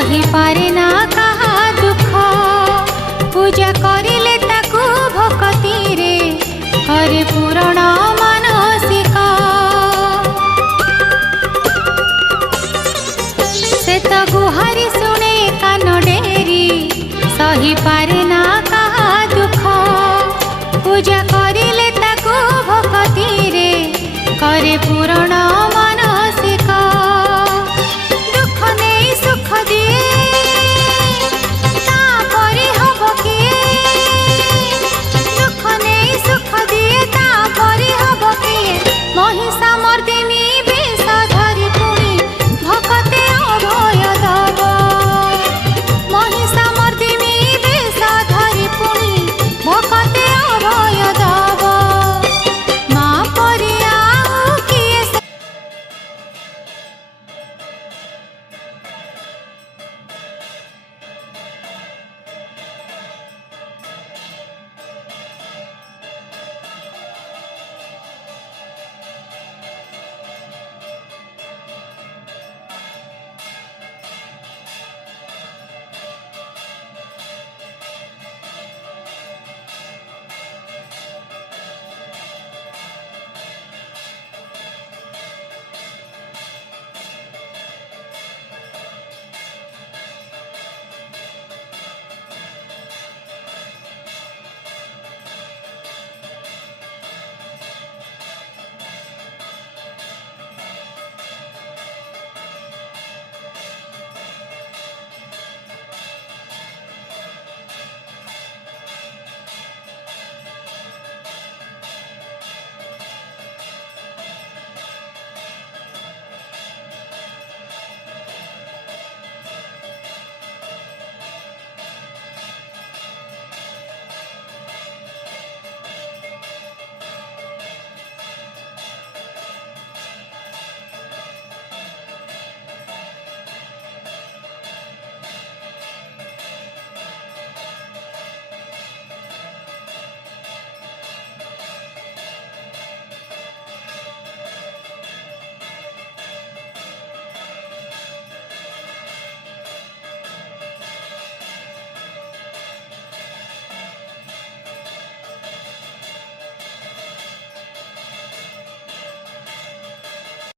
सही पारे ना कहा दुख पूजा करिले ताकू भक्ति रे करे पूरण मानसिक से तो गुहारी शुणे कान डेरी सही पारे ना कहा दुख पूजा करिले ताकू भक्ति रे करे पूरण